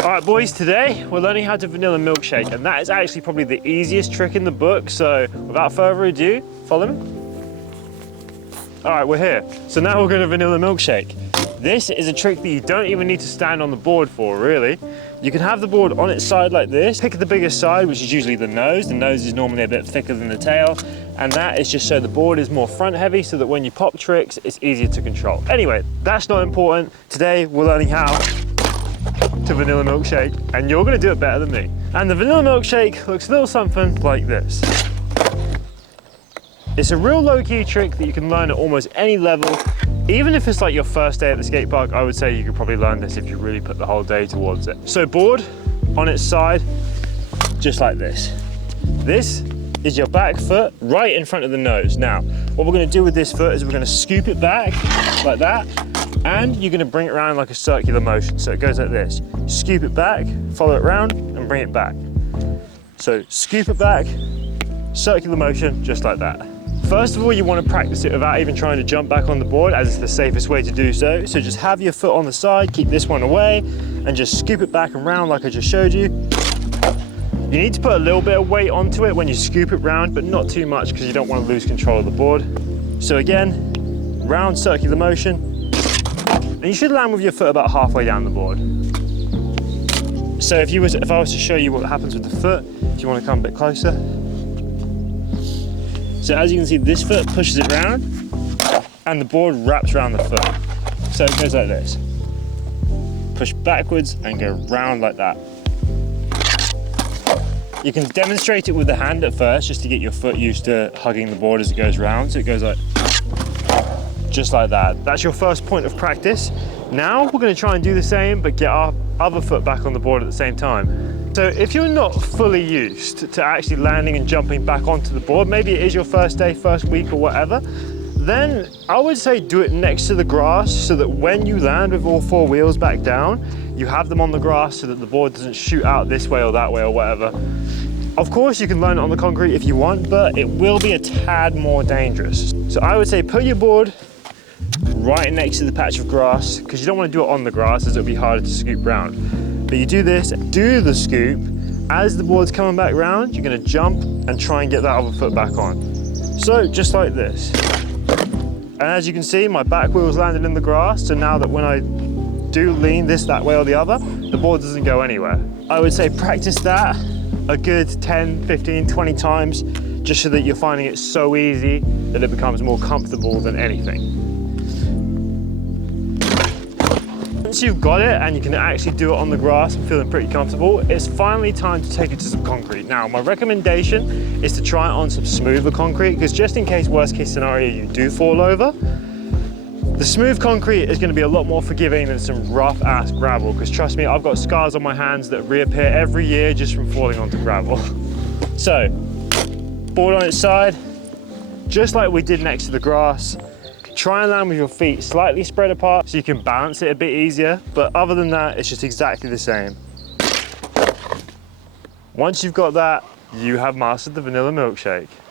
All right, boys, today we're learning how to vanilla milkshake, and that is actually probably the easiest trick in the book. So without further ado, follow me. All right, we're here. So now we're going to vanilla milkshake. This is a trick that you don't even need to stand on the board for, really. You can have the board on its side like this. Pick the biggest side, which is usually the nose. The nose is normally a bit thicker than the tail. And that is just so the board is more front heavy so that when you pop tricks, it's easier to control. Anyway, that's not important. Today, we're learning how to vanilla milkshake, and you're gonna do it better than me. And the vanilla milkshake looks a little something like this. It's a real low-key trick that you can learn at almost any level. Even if it's like your first day at the skate park, I would say you could probably learn this if you really put the whole day towards it. So board on its side, just like this. This is your back foot right in front of the nose. Now, what we're gonna do with this foot is we're gonna scoop it back like that, and you're gonna bring it around like a circular motion. So it goes like this. Scoop it back, follow it around, and bring it back. So scoop it back, circular motion, just like that. First of all, you want to practice it without even trying to jump back on the board, as it's the safest way to do so. So just have your foot on the side, keep this one away, and just scoop it back and round like I just showed you. You need to put a little bit of weight onto it when you scoop it round, but not too much because you don't want to lose control of the board. So again, round circular motion, and you should land with your foot about halfway down the board. So if I was to show you what happens with the foot, if you want to come a bit closer. So as you can see, this foot pushes it round and the board wraps around the foot. So it goes like this. Push backwards and go round like that. You can demonstrate it with the hand at first just to get your foot used to hugging the board as it goes round. So it goes like, just like that. That's your first point of practice. Now we're going to try and do the same, but get our other foot back on the board at the same time. So if you're not fully used to actually landing and jumping back onto the board, maybe it is your first day, first week or whatever, then I would say do it next to the grass so that when you land with all four wheels back down, you have them on the grass so that the board doesn't shoot out this way or that way or whatever. Of course, you can learn it on the concrete if you want, but it will be a tad more dangerous. So I would say put your board right next to the patch of grass, because you don't want to do it on the grass as it'll be harder to scoop round. But you do this, do the scoop. As the board's coming back round, you're gonna jump and try and get that other foot back on. So just like this. And as you can see, my back wheel's landed in the grass, so now that when I do lean this that way or the other, the board doesn't go anywhere. I would say practice that a good 10, 15, 20 times, just so that you're finding it so easy that it becomes more comfortable than anything. Once you've got it and you can actually do it on the grass and feeling pretty comfortable, it's finally time to take it to some concrete. Now, my recommendation is to try it on some smoother concrete, because just in case, worst case scenario, you do fall over, the smooth concrete is going to be a lot more forgiving than some rough ass gravel, because trust me, I've got scars on my hands that reappear every year just from falling onto gravel. So, board on its side, just like we did next to the grass. Try and land with your feet slightly spread apart so you can balance it a bit easier, but other than that, it's just exactly the same. Once you've got that, you have mastered the vanilla milkshake.